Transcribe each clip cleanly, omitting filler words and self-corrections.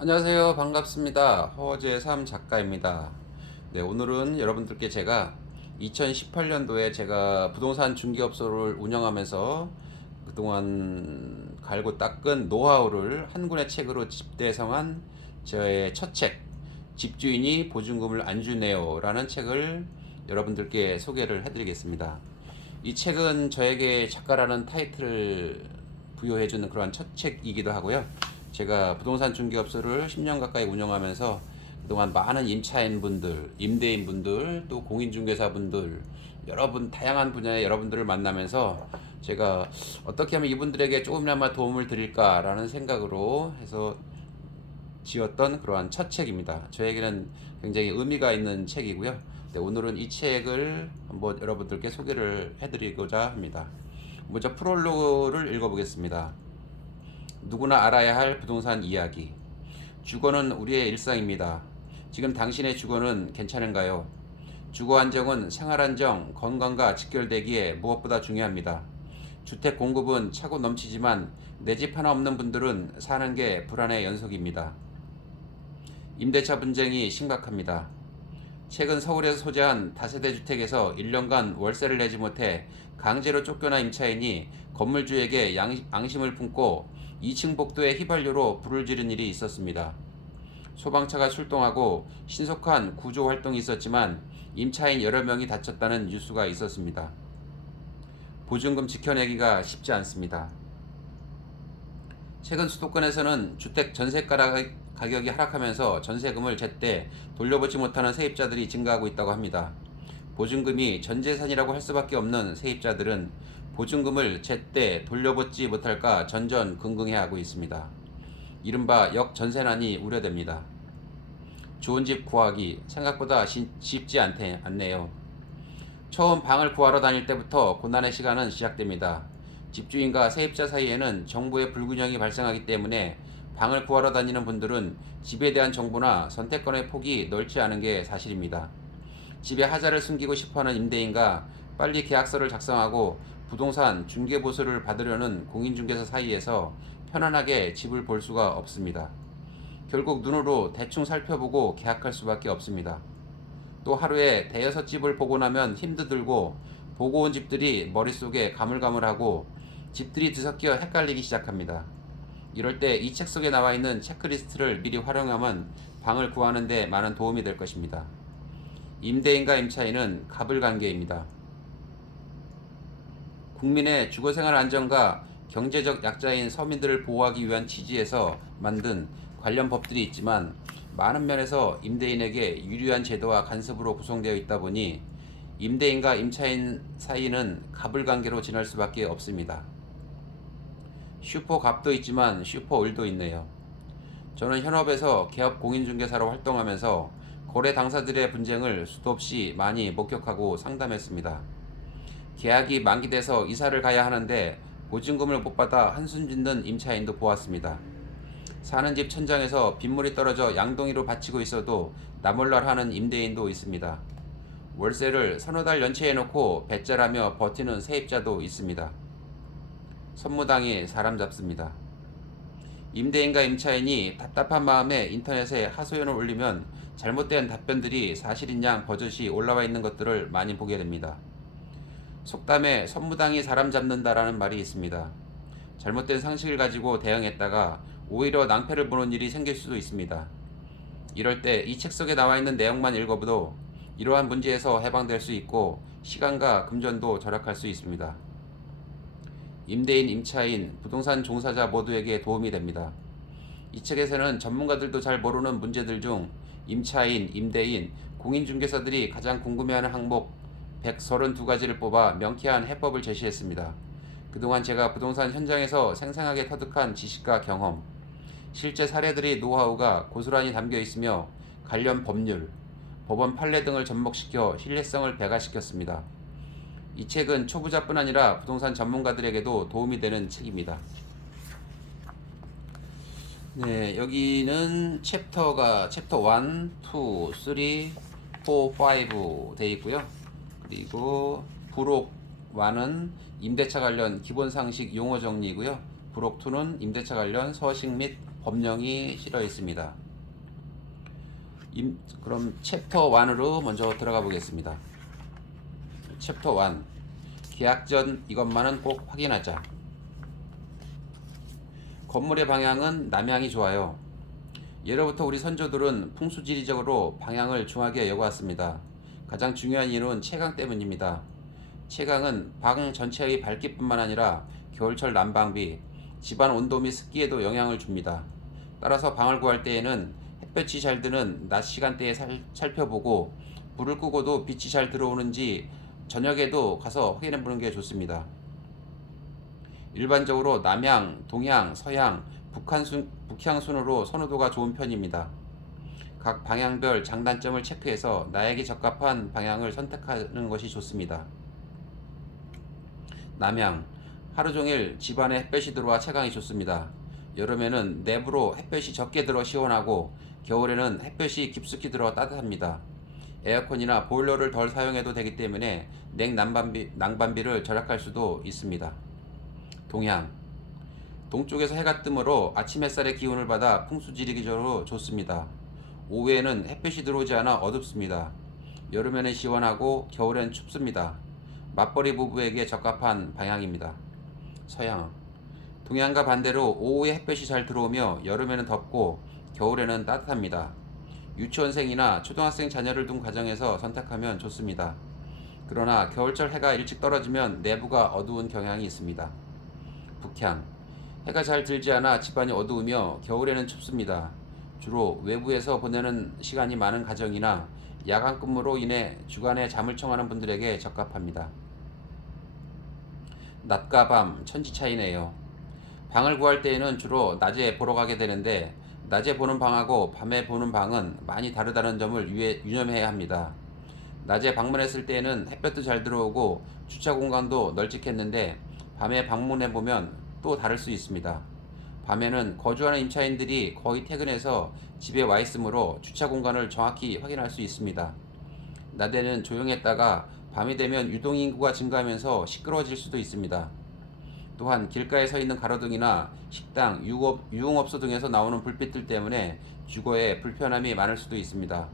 안녕하세요. 반갑습니다. 허재의 삶 작가입니다. 네, 오늘은 여러분들께 제가 2018년도에 제가 부동산 중개업소를 운영하면서 그동안 갈고 닦은 노하우를 한 권의 책으로 집대성한 저의 첫 책, 집주인이 보증금을 안 주네요 라는 책을 여러분들께 소개를 해드리겠습니다. 이 책은 저에게 작가라는 타이틀을 부여해주는 그러한 첫 책이기도 하고요. 제가 부동산 중개업소를 10년 가까이 운영하면서 그동안 많은 임차인분들, 임대인분들, 또 공인중개사분들, 여러분 다양한 분야의 여러분들을 만나면서 제가 어떻게 하면 이분들에게 조금이나마 도움을 드릴까라는 생각으로 해서 지었던 그러한 첫 책입니다. 저에게는 굉장히 의미가 있는 책이고요. 네, 오늘은 이 책을 한번 여러분들께 소개를 해드리고자 합니다. 먼저 프롤로그를 읽어보겠습니다. 누구나 알아야 할 부동산 이야기. 주거는 우리의 일상입니다. 지금 당신의 주거는 괜찮은가요? 주거 안정은 생활 안정, 건강과 직결되기에 무엇보다 중요합니다. 주택 공급은 차고 넘치지만 내 집 하나 없는 분들은 사는 게 불안의 연속입니다. 임대차 분쟁이 심각합니다. 최근 서울에서 소재한 다세대 주택에서 1년간 월세를 내지 못해 강제로 쫓겨난 임차인이 건물주에게 앙심을 품고 2층 복도에 휘발유로 불을 지른 일이 있었습니다. 소방차가 출동하고 신속한 구조 활동이 있었지만 임차인 여러 명이 다쳤다는 뉴스가 있었습니다. 보증금 지켜내기가 쉽지 않습니다. 최근 수도권에서는 주택 전세가 가격이 하락하면서 전세금을 제때 돌려받지 못하는 세입자들이 증가하고 있다고 합니다. 보증금이 전 재산이라고 할 수밖에 없는 세입자들은 보증금을 제때 돌려받지 못할까 전전긍긍해하고 있습니다. 이른바 역전세난이 우려됩니다. 좋은 집 구하기 생각보다 쉽지 않네요. 처음 방을 구하러 다닐 때부터 고난의 시간은 시작됩니다. 집주인과 세입자 사이에는 정보의 불균형이 발생하기 때문에 방을 구하러 다니는 분들은 집에 대한 정보나 선택권의 폭이 넓지 않은 게 사실입니다. 집에 하자를 숨기고 싶어하는 임대인과 빨리 계약서를 작성하고 부동산 중개보수를 받으려는 공인중개사 사이에서 편안하게 집을 볼 수가 없습니다. 결국 눈으로 대충 살펴보고 계약할 수밖에 없습니다. 또 하루에 대여섯 집을 보고 나면 힘도 들고 보고 온 집들이 머릿속에 가물가물하고 집들이 뒤섞여 헷갈리기 시작합니다. 이럴 때 이 책 속에 나와 있는 체크리스트를 미리 활용하면 방을 구하는 데 많은 도움이 될 것입니다. 임대인과 임차인은 갑을관계입니다. 국민의 주거생활 안정과 경제적 약자인 서민들을 보호하기 위한 취지에서 만든 관련 법들이 있지만 많은 면에서 임대인에게 유리한 제도와 간섭으로 구성되어 있다 보니 임대인과 임차인 사이는 갑을관계로 지날 수밖에 없습니다. 슈퍼갑도 있지만 슈퍼을도 있네요. 저는 현업에서 개업 공인중개사로 활동하면서 거래 당사들의 분쟁을 수도 없이 많이 목격하고 상담했습니다. 계약이 만기돼서 이사를 가야 하는데 보증금을 못 받아 한숨 짓는 임차인도 보았습니다. 사는 집 천장에서 빗물이 떨어져 양동이로 받치고 있어도 나몰랄 하는 임대인도 있습니다. 월세를 서너 달 연체해놓고 배째라며 버티는 세입자도 있습니다. 선무당이 사람 잡습니다. 임대인과 임차인이 답답한 마음에 인터넷에 하소연을 올리면 잘못된 답변들이 사실인 양 버젓이 올라와 있는 것들을 많이 보게 됩니다. 속담에 선무당이 사람 잡는다라는 말이 있습니다. 잘못된 상식을 가지고 대응했다가 오히려 낭패를 보는 일이 생길 수도 있습니다. 이럴 때 이 책 속에 나와 있는 내용만 읽어도 이러한 문제에서 해방될 수 있고 시간과 금전도 절약할 수 있습니다. 임대인, 임차인, 부동산 종사자 모두에게 도움이 됩니다. 이 책에서는 전문가들도 잘 모르는 문제들 중 임차인, 임대인, 공인중개사들이 가장 궁금해하는 항목 132가지를 뽑아 명쾌한 해법을 제시했습니다. 그동안 제가 부동산 현장에서 생생하게 터득한 지식과 경험, 실제 사례들의 노하우가 고스란히 담겨 있으며 관련 법률, 법원 판례 등을 접목시켜 신뢰성을 배가시켰습니다. 이 책은 초보자뿐 아니라 부동산 전문가들에게도 도움이 되는 책입니다. 네, 여기는 챕터 1, 2, 3, 4, 5 되어 있고요. 그리고 부록 1은 임대차 관련 기본 상식 용어 정리이고요. 부록 2는 임대차 관련 서식 및 법령이 실려 있습니다. 그럼 챕터 1으로 먼저 들어가 보겠습니다. 챕터 1. 계약 전 이것만은 꼭 확인하자. 건물의 방향은 남향이 좋아요. 예로부터 우리 선조들은 풍수지리적으로 방향을 중하게 여겨왔습니다. 가장 중요한 이유는 채광 때문입니다. 채광은 방 전체의 밝기뿐만 아니라 겨울철 난방비, 집안 온도 및 습기에도 영향을 줍니다. 따라서 방을 구할 때에는 햇볕이 잘 드는 낮 시간대에 살펴보고 불을 끄고도 빛이 잘 들어오는지 저녁에도 가서 확인해 보는 게 좋습니다. 일반적으로 남향, 동향, 서향, 북향 순으로 선호도가 좋은 편입니다. 각 방향별 장단점을 체크해서 나에게 적합한 방향을 선택하는 것이 좋습니다. 남향, 하루 종일 집안에 햇볕이 들어와 채광이 좋습니다. 여름에는 내부로 햇볕이 적게 들어 시원하고 겨울에는 햇볕이 깊숙이 들어 따뜻합니다. 에어컨이나 보일러를 덜 사용해도 되기 때문에 냉난방비를 절약할 수도 있습니다. 동향, 동쪽에서 해가 뜨므로 아침 햇살의 기운을 받아 풍수지리기적으로 좋습니다. 오후에는 햇볕이 들어오지 않아 어둡습니다. 여름에는 시원하고 겨울엔 춥습니다. 맞벌이 부부에게 적합한 방향입니다. 서양, 동양과 반대로 오후에 햇볕이 잘 들어오며 여름에는 덥고 겨울에는 따뜻합니다. 유치원생이나 초등학생 자녀를 둔 가정에서 선택하면 좋습니다. 그러나 겨울철 해가 일찍 떨어지면 내부가 어두운 경향이 있습니다. 북향, 해가 잘 들지 않아 집안이 어두우며 겨울에는 춥습니다. 주로 외부에서 보내는 시간이 많은 가정이나 야간 근무로 인해 주간에 잠을 청하는 분들에게 적합합니다. 낮과 밤 천지 차이네요. 방을 구할 때에는 주로 낮에 보러 가게 되는데 낮에 보는 방하고 밤에 보는 방은 많이 다르다는 점을 유념해야 합니다. 낮에 방문했을 때에는 햇볕도 잘 들어오고 주차 공간도 널찍했는데 밤에 방문해 보면 또 다를 수 있습니다. 밤에는 거주하는 임차인들이 거의 퇴근해서 집에 와 있으므로 주차 공간을 정확히 확인할 수 있습니다. 낮에는 조용했다가 밤이 되면 유동인구가 증가하면서 시끄러워질 수도 있습니다. 또한 길가에 서 있는 가로등이나 식당, 유흥업소 등에서 나오는 불빛들 때문에 주거에 불편함이 많을 수도 있습니다.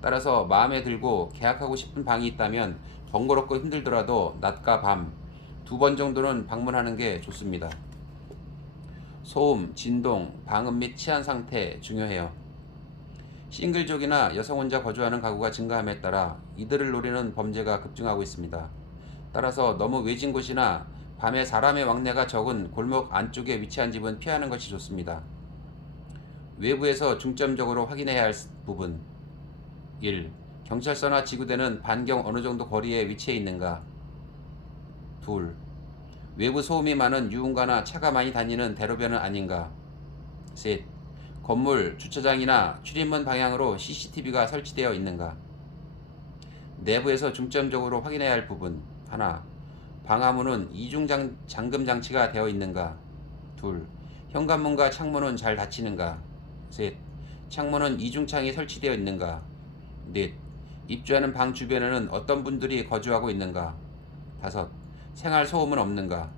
따라서 마음에 들고 계약하고 싶은 방이 있다면 번거롭고 힘들더라도 낮과 밤 두 번 정도는 방문하는 게 좋습니다. 소음, 진동, 방음 및 치안 상태 중요해요. 싱글족이나 여성 혼자 거주하는 가구가 증가함에 따라 이들을 노리는 범죄가 급증하고 있습니다. 따라서 너무 외진 곳이나 밤에 사람의 왕래가 적은 골목 안쪽에 위치한 집은 피하는 것이 좋습니다. 외부에서 중점적으로 확인해야 할 부분 1. 경찰서나 지구대는 반경 어느 정도 거리에 위치해 있는가? 2. 외부 소음이 많은 유흥가나 차가 많이 다니는 대로변은 아닌가? 3. 건물, 주차장이나 출입문 방향으로 CCTV가 설치되어 있는가? 내부에서 중점적으로 확인해야 할 부분 1. 방화문은 이중 잠금 장치가 되어 있는가? 2. 현관문과 창문은 잘 닫히는가? 3. 창문은 이중창이 설치되어 있는가? 4. 입주하는 방 주변에는 어떤 분들이 거주하고 있는가? 5. 생활 소음은 없는가?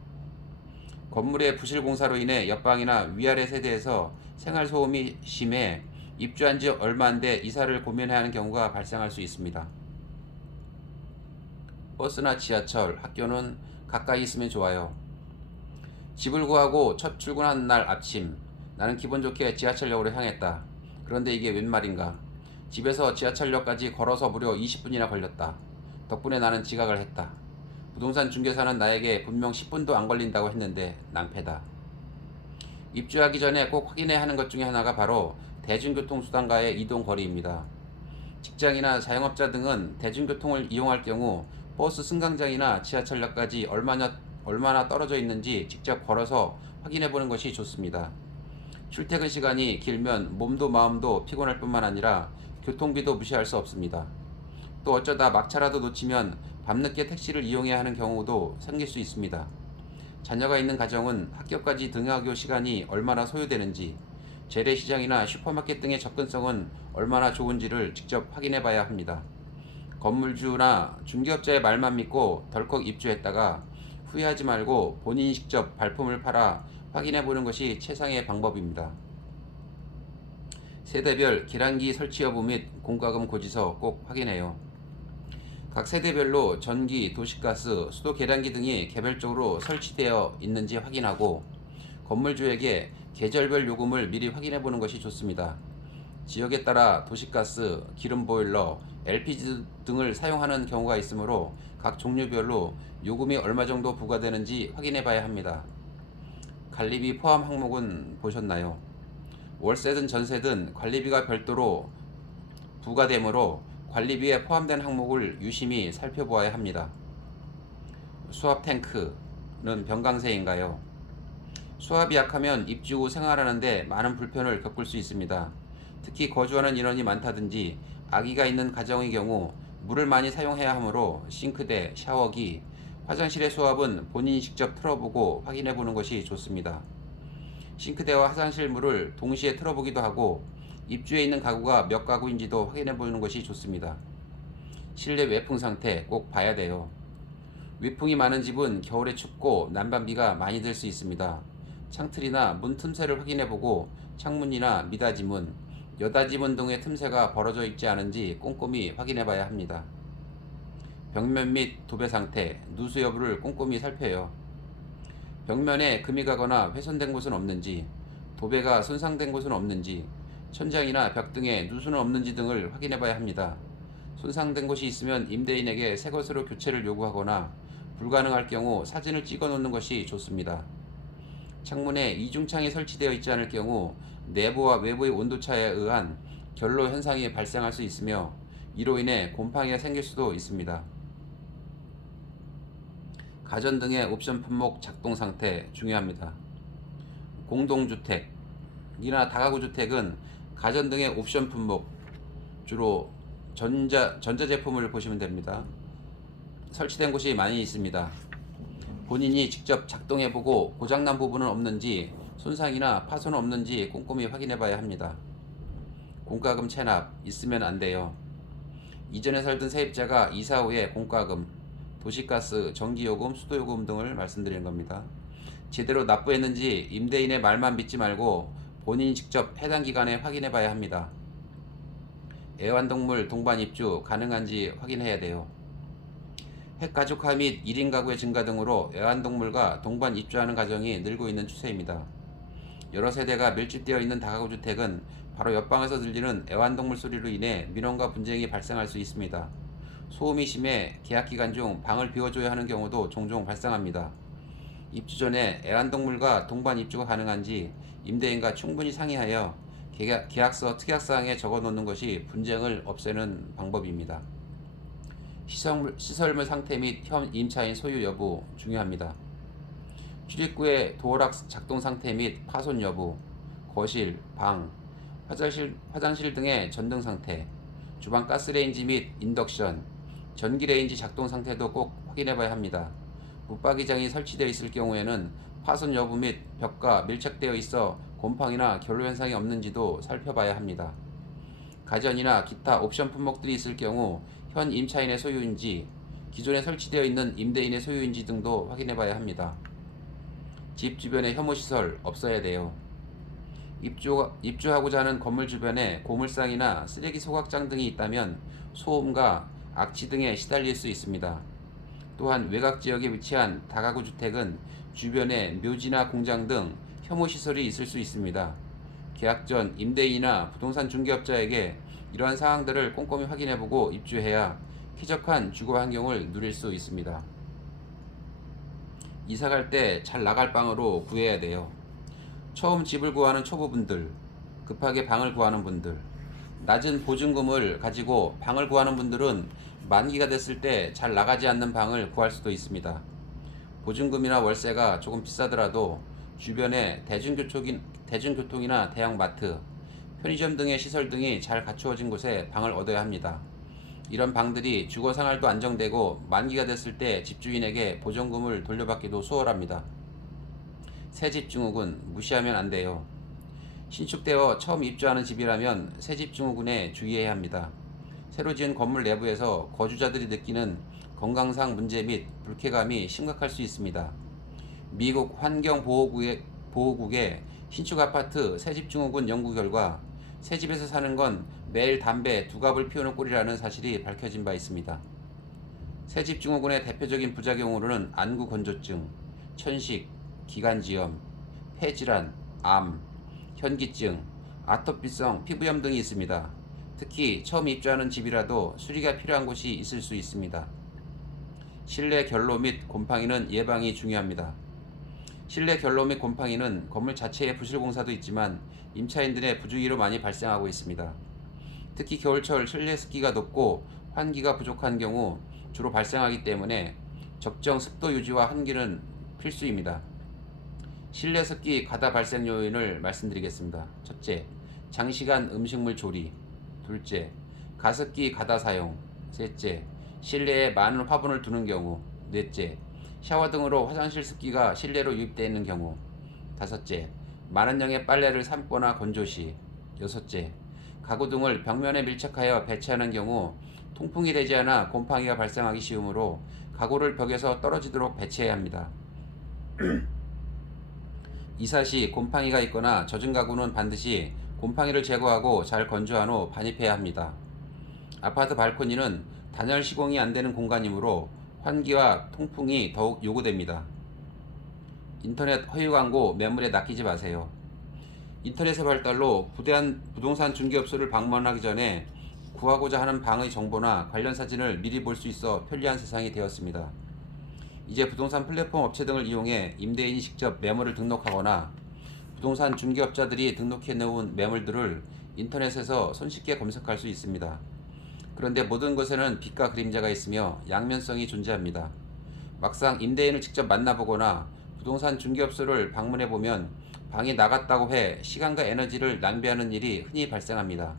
건물의 부실 공사로 인해 옆방이나 위아래 세대에서 생활 소음이 심해 입주한 지 얼마 안 돼 이사를 고민해야 하는 경우가 발생할 수 있습니다. 버스나 지하철, 학교는 가까이 있으면 좋아요. 집을 구하고 첫 출근하는 날 아침, 나는 기분 좋게 지하철역으로 향했다. 그런데 이게 웬 말인가? 집에서 지하철역까지 걸어서 무려 20분이나 걸렸다. 덕분에 나는 지각을 했다. 부동산 중개사는 나에게 분명 10분도 안 걸린다고 했는데 낭패다. 입주하기 전에 꼭 확인해야 하는 것 중에 하나가 바로 대중교통수단과의 이동 거리입니다. 직장이나 자영업자 등은 대중교통을 이용할 경우 버스 승강장이나 지하철역까지 얼마나 떨어져 있는지 직접 걸어서 확인해 보는 것이 좋습니다. 출퇴근 시간이 길면 몸도 마음도 피곤할 뿐만 아니라 교통비도 무시할 수 없습니다. 또 어쩌다 막차라도 놓치면 밤늦게 택시를 이용해야 하는 경우도 생길 수 있습니다. 자녀가 있는 가정은 학교까지 등하교 시간이 얼마나 소요되는지, 재래시장이나 슈퍼마켓 등의 접근성은 얼마나 좋은지를 직접 확인해 봐야 합니다. 건물주나 중개업자의 말만 믿고 덜컥 입주했다가 후회하지 말고 본인이 직접 발품을 팔아 확인해 보는 것이 최상의 방법입니다. 세대별 계량기 설치 여부 및 공과금 고지서 꼭 확인해요. 각 세대별로 전기, 도시가스, 수도 계량기 등이 개별적으로 설치되어 있는지 확인하고 건물주에게 계절별 요금을 미리 확인해 보는 것이 좋습니다. 지역에 따라 도시가스, 기름 보일러, LPG 등을 사용하는 경우가 있으므로 각 종류별로 요금이 얼마 정도 부과되는지 확인해 봐야 합니다. 관리비 포함 항목은 보셨나요? 월세든 전세든 관리비가 별도로 부과되므로 관리비에 포함된 항목을 유심히 살펴보아야 합니다. 수압 탱크는 변강세인가요? 수압이 약하면 입주 후 생활하는데 많은 불편을 겪을 수 있습니다. 특히 거주하는 인원이 많다든지 아기가 있는 가정의 경우 물을 많이 사용해야 하므로 싱크대, 샤워기, 화장실의 수압은 본인이 직접 틀어보고 확인해 보는 것이 좋습니다. 싱크대와 화장실 물을 동시에 틀어보기도 하고 입주해 있는 가구가 몇 가구인지도 확인해 보는 것이 좋습니다. 실내 외풍 상태 꼭 봐야 돼요. 위풍이 많은 집은 겨울에 춥고 난방비가 많이 들 수 있습니다. 창틀이나 문 틈새를 확인해 보고 창문이나 미닫이 문, 여닫이 문 등의 틈새가 벌어져 있지 않은지 꼼꼼히 확인해 봐야 합니다. 벽면 및 도배 상태, 누수 여부를 꼼꼼히 살펴요. 벽면에 금이 가거나 훼손된 곳은 없는지, 도배가 손상된 곳은 없는지, 천장이나 벽 등에 누수는 없는지 등을 확인해 봐야 합니다. 손상된 곳이 있으면 임대인에게 새 것으로 교체를 요구하거나 불가능할 경우 사진을 찍어 놓는 것이 좋습니다. 창문에 이중창이 설치되어 있지 않을 경우 내부와 외부의 온도차에 의한 결로 현상이 발생할 수 있으며 이로 인해 곰팡이가 생길 수도 있습니다. 가전 등의 옵션 품목 작동 상태 중요합니다. 공동주택이나 다가구 주택은 가전 등의 옵션 품목, 주로 전자제품을 보시면 됩니다. 설치된 곳이 많이 있습니다. 본인이 직접 작동해보고 고장난 부분은 없는지, 손상이나 파손은 없는지 꼼꼼히 확인해 봐야 합니다. 공과금 체납 있으면 안 돼요. 이전에 살던 세입자가 이사 후에 공과금, 도시가스, 전기요금, 수도요금 등을 말씀드리는 겁니다. 제대로 납부했는지 임대인의 말만 믿지 말고 본인이 직접 해당 기간에 확인해 봐야 합니다. 애완동물 동반 입주 가능한지 확인해야 돼요. 핵가족화 및 1인 가구의 증가 등으로 애완동물과 동반 입주하는 가정이 늘고 있는 추세입니다. 여러 세대가 밀집되어 있는 다가구 주택은 바로 옆방에서 들리는 애완동물 소리로 인해 민원과 분쟁이 발생할 수 있습니다. 소음이 심해 계약기간 중 방을 비워줘야 하는 경우도 종종 발생합니다. 입주 전에 애완동물과 동반 입주가 가능한지 임대인과 충분히 상의하여 계약서 특약사항에 적어놓는 것이 분쟁을 없애는 방법입니다. 시설물 상태 및 현 임차인 소유 여부 중요합니다. 출입구의 도어락 작동 상태 및 파손 여부, 거실, 방, 화장실 등의 전등 상태, 주방 가스레인지 및 인덕션, 전기레인지 작동 상태도 꼭 확인해 봐야 합니다. 붙박이장이 설치되어 있을 경우에는 파손 여부 및 벽과 밀착되어 있어 곰팡이나 결로 현상이 없는지도 살펴봐야 합니다. 가전이나 기타 옵션 품목들이 있을 경우 현 임차인의 소유인지, 기존에 설치되어 있는 임대인의 소유인지 등도 확인해 봐야 합니다. 집 주변에 혐오시설 없어야 돼요. 입주하고자 하는 건물 주변에 고물상이나 쓰레기 소각장 등이 있다면 소음과 악취 등에 시달릴 수 있습니다. 또한 외곽 지역에 위치한 다가구 주택은 주변에 묘지나 공장 등 혐오시설이 있을 수 있습니다. 계약 전 임대인이나 부동산 중개업자에게 이러한 사항들을 꼼꼼히 확인해보고 입주해야 쾌적한 주거 환경을 누릴 수 있습니다. 이사갈 때 잘 나갈 방으로 구해야 돼요. 처음 집을 구하는 초보분들, 급하게 방을 구하는 분들, 낮은 보증금을 가지고 방을 구하는 분들은 만기가 됐을 때 잘 나가지 않는 방을 구할 수도 있습니다. 보증금이나 월세가 조금 비싸더라도 주변에 대중교통이나 대형마트, 편의점 등의 시설 등이 잘 갖추어진 곳에 방을 얻어야 합니다. 이런 방들이 주거생활도 안정되고 만기가 됐을 때 집주인에게 보증금을 돌려받기도 수월합니다. 새집 증후군 무시하면 안 돼요. 신축되어 처음 입주하는 집이라면 새집 증후군에 주의해야 합니다. 새로 지은 건물 내부에서 거주자들이 느끼는 건강상 문제 및 불쾌감이 심각할 수 있습니다. 미국 환경보호국의 신축 아파트 새집 증후군 연구 결과 새 집에서 사는 건 매일 담배 2갑을 피우는 꼴이라는 사실이 밝혀진 바 있습니다. 새집 증후군의 대표적인 부작용으로는 안구 건조증, 천식, 기관지염, 폐질환, 암, 현기증, 아토피성 피부염 등이 있습니다. 특히 처음 입주하는 집이라도 수리가 필요한 곳이 있을 수 있습니다. 실내 결로 및 곰팡이는 예방이 중요합니다. 실내 결로 및 곰팡이는 건물 자체의 부실 공사도 있지만 임차인들의 부주의로 많이 발생하고 있습니다. 특히 겨울철 실내 습기가 높고 환기가 부족한 경우 주로 발생하기 때문에 적정 습도 유지와 환기는 필수입니다. 실내 습기 가다 발생 요인을 말씀드리겠습니다. 첫째, 장시간 음식물 조리. 둘째, 가습기 가다 사용. 셋째, 실내에 많은 화분을 두는 경우. 넷째, 샤워 등으로 화장실 습기가 실내로 유입되어 있는 경우. 다섯째, 많은 양의 빨래를 삶거나 건조 시. 여섯째, 가구 등을 벽면에 밀착하여 배치하는 경우 통풍이 되지 않아 곰팡이가 발생하기 쉬우므로 가구를 벽에서 떨어지도록 배치해야 합니다. 이사 시 곰팡이가 있거나 젖은 가구는 반드시 곰팡이를 제거하고 잘 건조한 후 반입해야 합니다. 아파트 발코니는 단열 시공이 안 되는 공간이므로 환기와 통풍이 더욱 요구됩니다. 인터넷 허위 광고 매물에 낚이지 마세요. 인터넷의 발달로 부동산 중개업소를 방문하기 전에 구하고자 하는 방의 정보나 관련 사진을 미리 볼 수 있어 편리한 세상이 되었습니다. 이제 부동산 플랫폼 업체 등을 이용해 임대인이 직접 매물을 등록하거나 부동산 중개업자들이 등록해 놓은 매물들을 인터넷에서 손쉽게 검색할 수 있습니다. 그런데 모든 것에는 빛과 그림자가 있으며 양면성이 존재합니다. 막상 임대인을 직접 만나보거나 부동산 중개업소를 방문해보면 방이 나갔다고 해 시간과 에너지를 낭비하는 일이 흔히 발생합니다.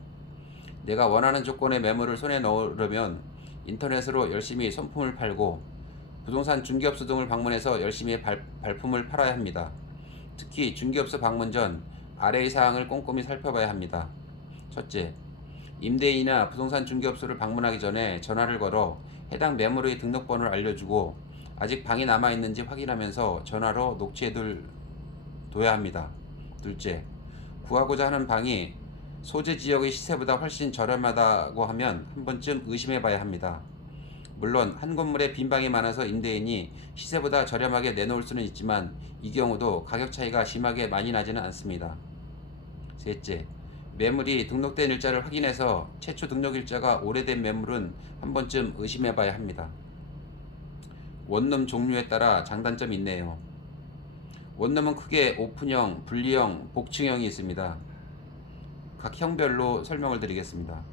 내가 원하는 조건의 매물을 손에 넣으려면 인터넷으로 열심히 손품을 팔고 부동산 중개업소 등을 방문해서 열심히 발품을 팔아야 합니다. 특히 중개업소 방문 전 아래의 사항을 꼼꼼히 살펴봐야 합니다. 첫째, 임대인이나 부동산 중개업소를 방문하기 전에 전화를 걸어 해당 매물의 등록번호를 알려주고 아직 방이 남아있는지 확인하면서 전화로 녹취해둬야 합니다. 둘째, 구하고자 하는 방이 소재 지역의 시세보다 훨씬 저렴하다고 하면 한 번쯤 의심해봐야 합니다. 물론 한 건물에 빈 방이 많아서 임대인이 시세보다 저렴하게 내놓을 수는 있지만 이 경우도 가격 차이가 심하게 많이 나지는 않습니다. 셋째, 매물이 등록된 일자를 확인해서 최초 등록 일자가 오래된 매물은 한 번쯤 의심해봐야 합니다. 원룸 종류에 따라 장단점이 있네요. 원룸은 크게 오픈형, 분리형, 복층형이 있습니다. 각 형별로 설명을 드리겠습니다.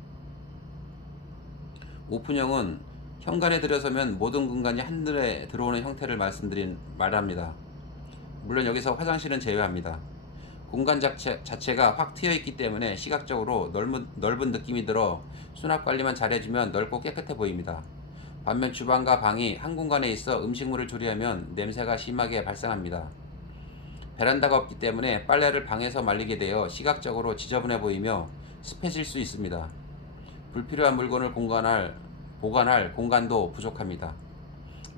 오픈형은 현관에 들어서면 모든 공간이 한눈에 들어오는 형태를 말합니다. 물론 여기서 화장실은 제외합니다. 공간 자체가 확 트여 있기 때문에 시각적으로 넓은 느낌이 들어 수납 관리만 잘해주면 넓고 깨끗해 보입니다. 반면 주방과 방이 한 공간에 있어 음식물을 조리하면 냄새가 심하게 발생합니다. 베란다가 없기 때문에 빨래를 방에서 말리게 되어 시각적으로 지저분해 보이며 습해질 수 있습니다. 불필요한 물건을 보관할 공간도 부족합니다.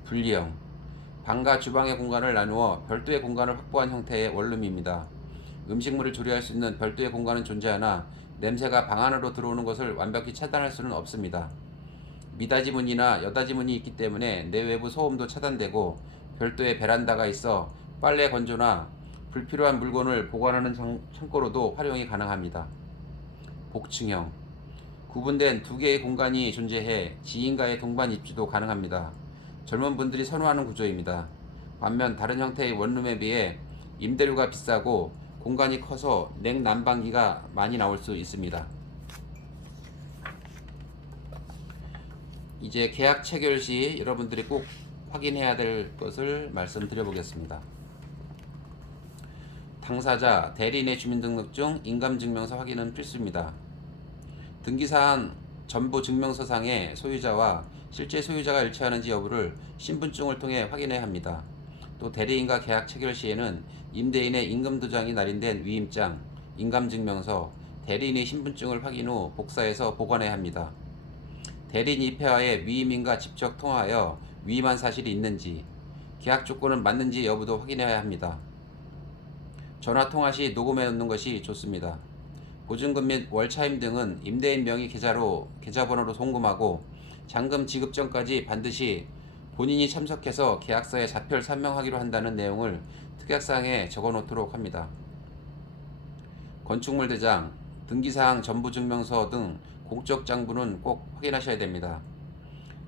분리형, 방과 주방의 공간을 나누어 별도의 공간을 확보한 형태의 원룸입니다. 음식물을 조리할 수 있는 별도의 공간은 존재하나 냄새가 방 안으로 들어오는 것을 완벽히 차단할 수는 없습니다. 미닫이 문이나 여닫이 문이 있기 때문에 내외부 소음도 차단되고 별도의 베란다가 있어 빨래 건조나 불필요한 물건을 보관하는 창고로도 활용이 가능합니다. 복층형, 구분된 두 개의 공간이 존재해 지인과의 동반 입주도 가능합니다. 젊은 분들이 선호하는 구조입니다. 반면 다른 형태의 원룸에 비해 임대료가 비싸고 공간이 커서 냉난방기가 많이 나올 수 있습니다. 이제 계약 체결 시 여러분들이 꼭 확인해야 될 것을 말씀드려 보겠습니다. 당사자, 대리인의 주민등록증, 인감증명서 확인은 필수입니다. 등기사항 전부 증명서상의 소유자와 실제 소유자가 일치하는지 여부를 신분증을 통해 확인해야 합니다. 또 대리인과 계약 체결 시에는 임대인의 임금도장이 날인된 위임장, 인감증명서, 대리인의 신분증을 확인 후 복사해서 보관해야 합니다. 대리인 입회하에 위임인과 직접 통화하여 위임한 사실이 있는지, 계약 조건은 맞는지 여부도 확인해야 합니다. 전화 통화 시 녹음해 놓는 것이 좋습니다. 보증금 및 월차임 등은 임대인 명의 계좌번호로 송금하고 잔금 지급 전까지 반드시 본인이 참석해서 계약서에 자표를 산명하기로 한다는 내용을 특약사항에 적어놓도록 합니다. 건축물 대장, 등기사항 전부증명서 등 공적 장부는 꼭 확인하셔야 됩니다.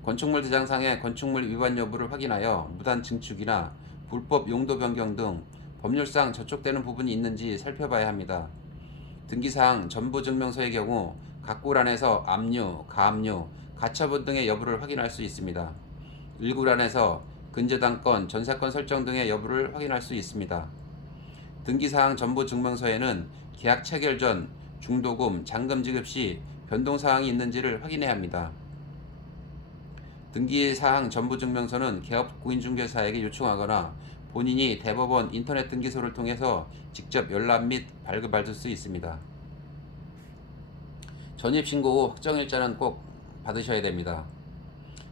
건축물 대장상의 건축물 위반 여부를 확인하여 무단 증축이나 불법 용도 변경 등 법률상 저촉되는 부분이 있는지 살펴봐야 합니다. 등기사항 전부증명서의 경우 각구란에서 압류, 가압류, 가처분 등의 여부를 확인할 수 있습니다. 일구란에서 근저당권, 전세권 설정 등의 여부를 확인할 수 있습니다. 등기사항 전부증명서에는 계약 체결 전 중도금, 잔금 지급 시 변동사항이 있는지를 확인해야 합니다. 등기사항 전부증명서는 개업공인중개사에게 요청하거나 본인이 대법원 인터넷 등기소를 통해서 직접 열람 및 발급받을 수 있습니다. 전입신고 후 확정일자는 꼭 받으셔야 됩니다.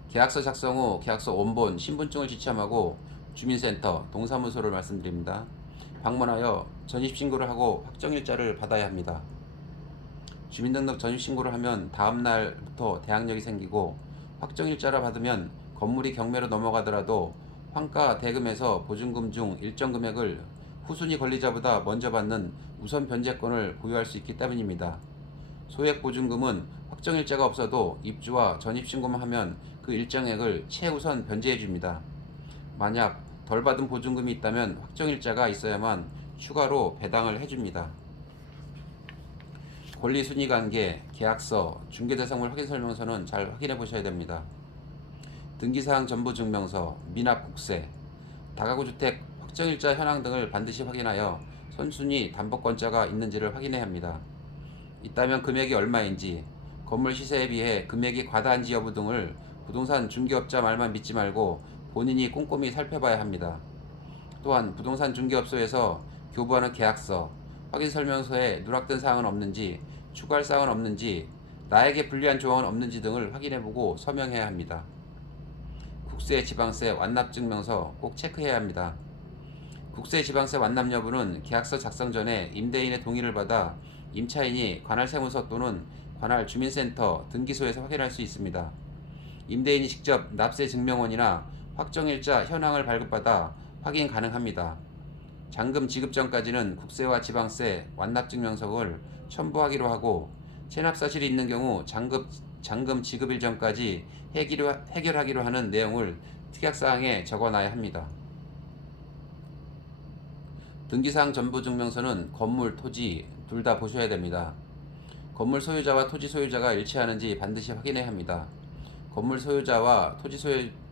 계약서 작성 후 계약서 원본, 신분증을 지참하고 주민센터, 동사무소를 말씀드립니다. 방문하여 전입신고를 하고 확정일자를 받아야 합니다. 주민등록 전입신고를 하면 다음날부터 대항력이 생기고 확정일자를 받으면 건물이 경매로 넘어가더라도 환가 대금에서 보증금 중 일정 금액을 후순위 권리자보다 먼저 받는 우선 변제권을 보유할 수 있기 때문입니다. 소액 보증금은 확정일자가 없어도 입주와 전입신고만 하면 그 일정액을 최우선 변제해 줍니다. 만약 덜 받은 보증금이 있다면 확정일자가 있어야만 추가로 배당을 해줍니다. 권리순위관계, 계약서, 중개대상물 확인설명서는 잘 확인해 보셔야 됩니다. 등기사항 전부증명서, 미납국세, 다가구주택 확정일자 현황 등을 반드시 확인하여 선순위 담보권자가 있는지를 확인해야 합니다. 있다면 금액이 얼마인지, 건물 시세에 비해 금액이 과다한지 여부 등을 부동산 중개업자 말만 믿지 말고 본인이 꼼꼼히 살펴봐야 합니다. 또한 부동산 중개업소에서 교부하는 계약서, 확인설명서에 누락된 사항은 없는지, 추가할 사항은 없는지, 나에게 불리한 조항은 없는지 등을 확인해보고 서명해야 합니다. 국세, 지방세, 완납증명서 꼭 체크해야 합니다. 국세, 지방세 완납 여부는 계약서 작성 전에 임대인의 동의를 받아 임차인이 관할 세무서 또는 관할 주민센터, 등기소에서 확인할 수 있습니다. 임대인이 직접 납세 증명원이나 확정일자 현황을 발급받아 확인 가능합니다. 잔금 지급 전까지는 국세와 지방세 완납증명서를 첨부하기로 하고 체납 사실이 있는 경우 잔금 지급일 전까지 해결하기로 하는 내용을 특약사항에 적어놔야 합니다. 등기사항 전부증명서는 건물, 토지 둘 다 보셔야 됩니다. 건물 소유자와 토지 소유자가 일치하는지 반드시 확인해야 합니다. 건물 소유자와 토지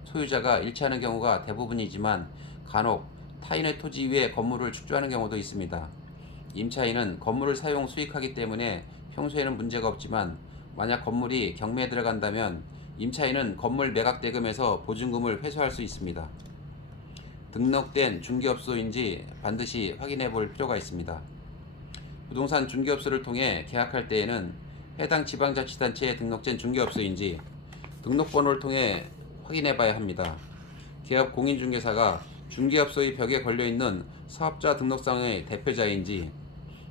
소유자가 일치하는 경우가 대부분이지만 간혹 타인의 토지 위에 건물을 축조하는 경우도 있습니다. 임차인은 건물을 사용 수익하기 때문에 평소에는 문제가 없지만 만약 건물이 경매에 들어간다면 임차인은 건물 매각 대금에서 보증금을 회수할 수 있습니다. 등록된 중개업소인지 반드시 확인해 볼 필요가 있습니다. 부동산 중개업소를 통해 계약할 때에는 해당 지방자치단체에 등록된 중개업소인지 등록번호를 통해 확인해 봐야 합니다. 개업공인중개사가 중개업소의 벽에 걸려있는 사업자 등록상의 대표자인지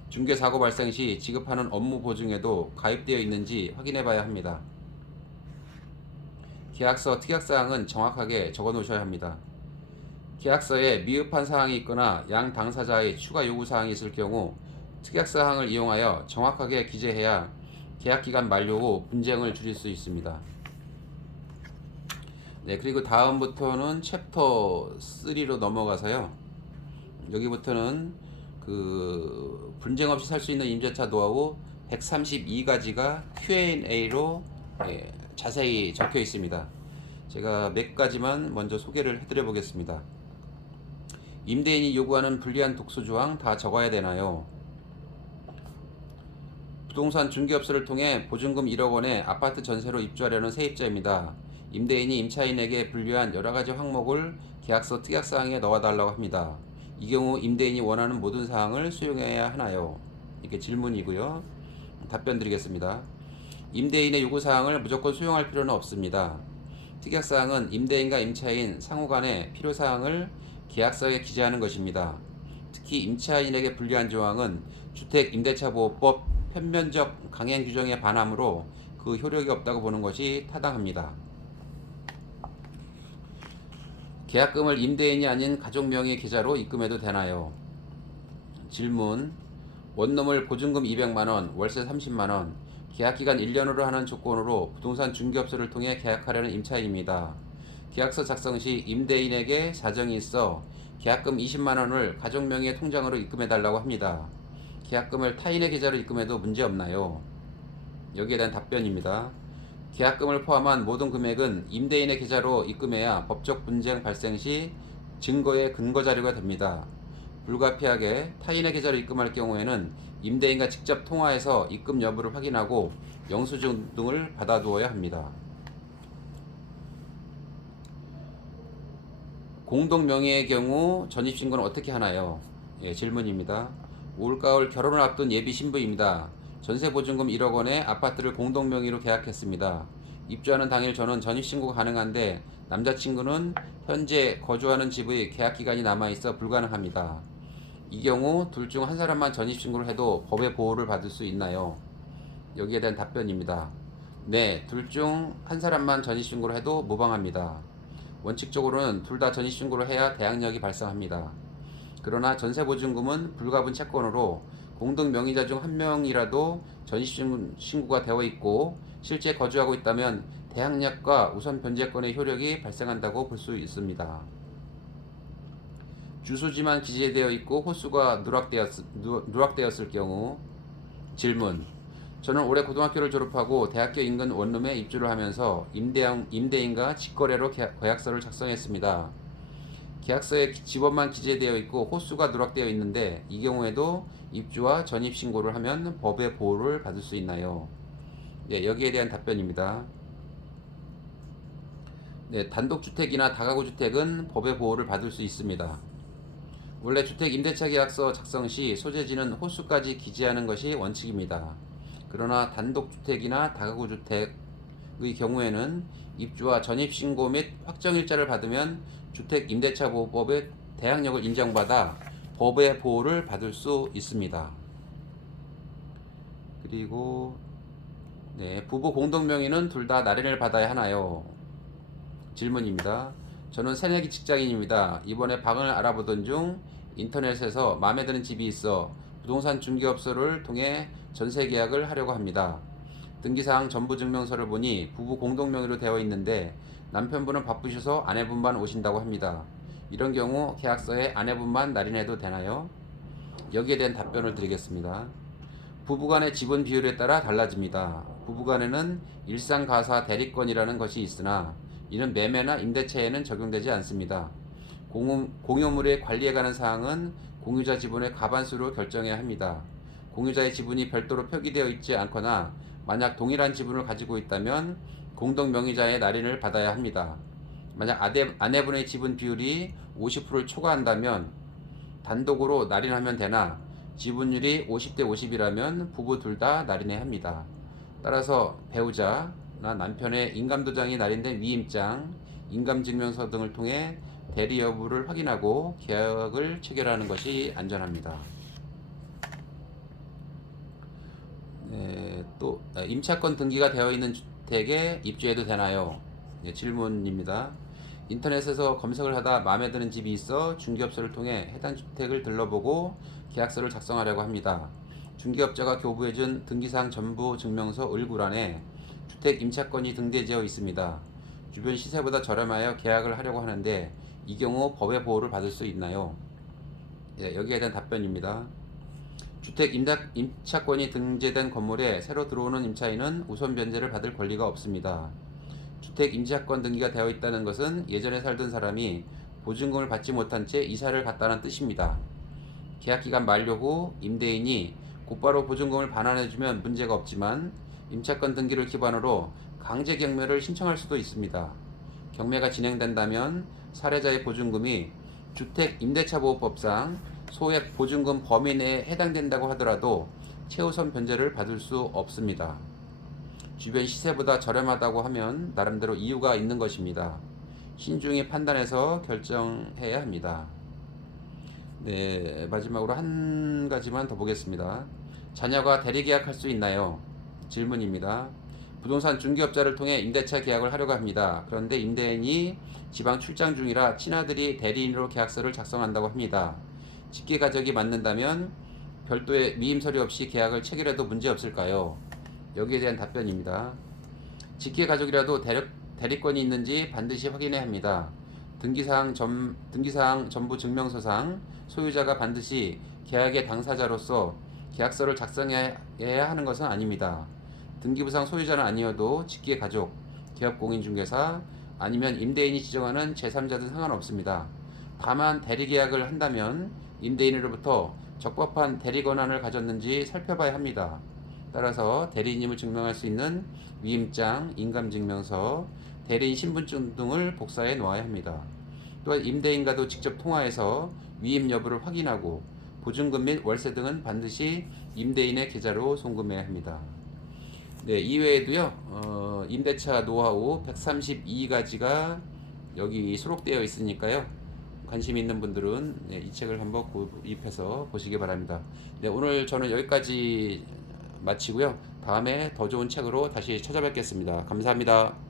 중개사고 발생 시 지급하는 업무 보증에도 가입되어 있는지 확인해 봐야 합니다. 계약서 특약사항은 정확하게 적어 놓으셔야 합니다. 계약서에 미흡한 사항이 있거나 양 당사자의 추가 요구사항이 있을 경우 특약사항을 이용하여 정확하게 기재해야 계약기간 만료 후 분쟁을 줄일 수 있습니다. 네, 그리고 다음부터는 챕터 3로 넘어가서요. 여기부터는 그 분쟁 없이 살 수 있는 임대차 노하우 132가지가 Q&A로 자세히 적혀 있습니다. 제가 몇 가지만 먼저 소개를 해드려 보겠습니다. 임대인이 요구하는 불리한 독소 조항 다 적어야 되나요? 부동산 중개업소를 통해 보증금 1억 원에 아파트 전세로 입주하려는 세입자입니다. 임대인이 임차인에게 불리한 여러가지 항목을 계약서 특약사항에 넣어달라고 합니다. 이 경우 임대인이 원하는 모든 사항을 수용해야 하나요? 이게 질문이고요. 답변 드리겠습니다. 임대인의 요구사항을 무조건 수용할 필요는 없습니다. 특약사항은 임대인과 임차인 상호 간의 필요사항을 계약서에 기재하는 것입니다. 특히 임차인에게 불리한 조항은 주택임대차보호법 편변적 강행 규정에 반하므로 그 효력이 없다고 보는 것이 타당합니다. 계약금을 임대인이 아닌 가족 명의 계좌로 입금해도 되나요? 질문. 원룸을 보증금 200만원, 월세 30만원, 계약기간 1년으로 하는 조건으로 부동산 중개업소를 통해 계약하려는 임차인입니다. 계약서 작성 시 임대인에게 사정이 있어 계약금 20만원을 가족 명의의 통장으로 입금해달라고 합니다. 계약금을 타인의 계좌로 입금해도 문제없나요? 여기에 대한 답변입니다. 계약금을 포함한 모든 금액은 임대인의 계좌로 입금해야 법적 분쟁 발생 시 증거의 근거 자료가 됩니다. 불가피하게 타인의 계좌로 입금할 경우에는 임대인과 직접 통화해서 입금 여부를 확인하고 영수증 등을 받아두어야 합니다. 공동 명의의 경우 전입신고는 어떻게 하나요? 예, 질문입니다. 올가을 결혼을 앞둔 예비 신부입니다. 전세보증금 1억 원에 아파트를 공동 명의로 계약했습니다. 입주하는 당일 저는 전입신고가 가능한데 남자친구는 현재 거주하는 집의 계약기간이 남아있어 불가능합니다. 이 경우 둘 중 한 사람만 전입신고를 해도 법의 보호를 받을 수 있나요? 여기에 대한 답변입니다. 네, 둘 중 한 사람만 전입신고를 해도 무방합니다. 원칙적으로는 둘 다 전입신고를 해야 대항력이 발생합니다. 그러나 전세보증금은 불가분 채권으로 공동 명의자 중 한 명이라도 전입신고가 되어 있고 실제 거주하고 있다면 대항력과 우선 변제권의 효력이 발생한다고 볼 수 있습니다. 주소지만 기재되어 있고 호수가 누락되었을 경우. 질문. 저는 올해 고등학교를 졸업하고 대학교 인근 원룸에 입주를 하면서 임대인과 직거래로 계약서를 작성했습니다. 계약서에 집원만 기재되어 있고 호수가 누락되어 있는데 이 경우에도 입주와 전입신고를 하면 법의 보호를 받을 수 있나요? 네, 여기에 대한 답변입니다. 네, 단독주택이나 다가구주택은 법의 보호를 받을 수 있습니다. 원래 주택 임대차 계약서 작성 시 소재지는 호수까지 기재하는 것이 원칙입니다. 그러나 단독주택이나 다가구주택의 경우에는 입주와 전입신고 및 확정일자를 받으면 주택임대차보호법의 대항력을 인정받아 법의 보호를 받을 수 있습니다. 그리고 네, 부부 공동명의는 둘 다 날인을 받아야 하나요? 질문입니다. 저는 새내기 직장인입니다. 이번에 방을 알아보던 중 인터넷에서 마음에 드는 집이 있어 부동산 중개업소를 통해 전세 계약을 하려고 합니다. 등기사항 전부증명서를 보니 부부 공동명의로 되어 있는데 남편분은 바쁘셔서 아내분만 오신다고 합니다. 이런 경우 계약서에 아내분만 날인해도 되나요? 여기에 대한 답변을 드리겠습니다. 부부간의 지분 비율에 따라 달라집니다. 부부간에는 일상가사 대리권이라는 것이 있으나 이는 매매나 임대차에는 적용되지 않습니다. 공유물의 관리에 관한 사항은 공유자 지분의 과반수로 결정해야 합니다. 공유자의 지분이 별도로 표기되어 있지 않거나 만약 동일한 지분을 가지고 있다면 공동 명의자의 날인을 받아야 합니다. 만약 아내분의 지분 비율이 50%를 초과한다면 단독으로 날인하면 되나 지분율이 50대 50이라면 부부 둘 다 날인해야 합니다. 따라서 배우자나 남편의 인감도장이 날인된 위임장, 인감증명서 등을 통해 대리 여부를 확인하고 계약을 체결하는 것이 안전합니다. 네, 또 임차권 등기가 되어 있는 주택에 입주해도 되나요? 네, 질문입니다. 인터넷에서 검색을 하다 마음에 드는 집이 있어 중개업소를 통해 해당 주택을 들러보고 계약서를 작성하려고 합니다. 중개업자가 교부해준 등기사항 전부 증명서 을구란에 주택 임차권이 등재되어 있습니다. 주변 시세보다 저렴하여 계약을 하려고 하는데 이 경우 법의 보호를 받을 수 있나요? 예, 여기에 대한 답변입니다. 주택 임차권이 등재된 건물에 새로 들어오는 임차인은 우선 변제를 받을 권리가 없습니다. 주택 임차권 등기가 되어 있다는 것은 예전에 살던 사람이 보증금을 받지 못한 채 이사를 갔다는 뜻입니다. 계약기간 만료 후 임대인이 곧바로 보증금을 반환해주면 문제가 없지만 임차권 등기를 기반으로 강제 경매를 신청할 수도 있습니다. 경매가 진행된다면 사례자의 보증금이 주택임대차보호법상 소액 보증금 범위 내에 해당된다고 하더라도 최우선 변제를 받을 수 없습니다. 주변 시세보다 저렴하다고 하면 나름대로 이유가 있는 것입니다. 신중히 판단해서 결정해야 합니다. 네, 마지막으로 한 가지만 더 보겠습니다. 자녀가 대리계약할 수 있나요? 질문입니다. 부동산 중개업자를 통해 임대차 계약을 하려고 합니다. 그런데 임대인이 지방 출장 중이라 친아들이 대리인으로 계약서를 작성한다고 합니다. 직계가족이 맞는다면 별도의 미임 서류 없이 계약을 체결해도 문제 없을까요? 여기에 대한 답변입니다. 직계가족이라도 대리권이 있는지 반드시 확인해야 합니다. 등기사항 전부 증명서상 소유자가 반드시 계약의 당사자로서 계약서를 작성해야 하는 것은 아닙니다. 등기부상 소유자는 아니어도 직계가족, 기업공인중개사 아니면 임대인이 지정하는 제3자든 상관없습니다. 다만 대리계약을 한다면 임대인으로부터 적법한 대리 권한을 가졌는지 살펴봐야 합니다. 따라서 대리인임을 증명할 수 있는 위임장, 인감증명서, 대리인 신분증 등을 복사해 놓아야 합니다. 또한 임대인과도 직접 통화해서 위임 여부를 확인하고 보증금 및 월세 등은 반드시 임대인의 계좌로 송금해야 합니다. 네, 이외에도요, 임대차 노하우 132가지가 여기 수록되어 있으니까요. 관심 있는 분들은 네, 이 책을 한번 구입해서 보시기 바랍니다. 네, 오늘 저는 여기까지 마치고요. 다음에 더 좋은 책으로 다시 찾아뵙겠습니다. 감사합니다.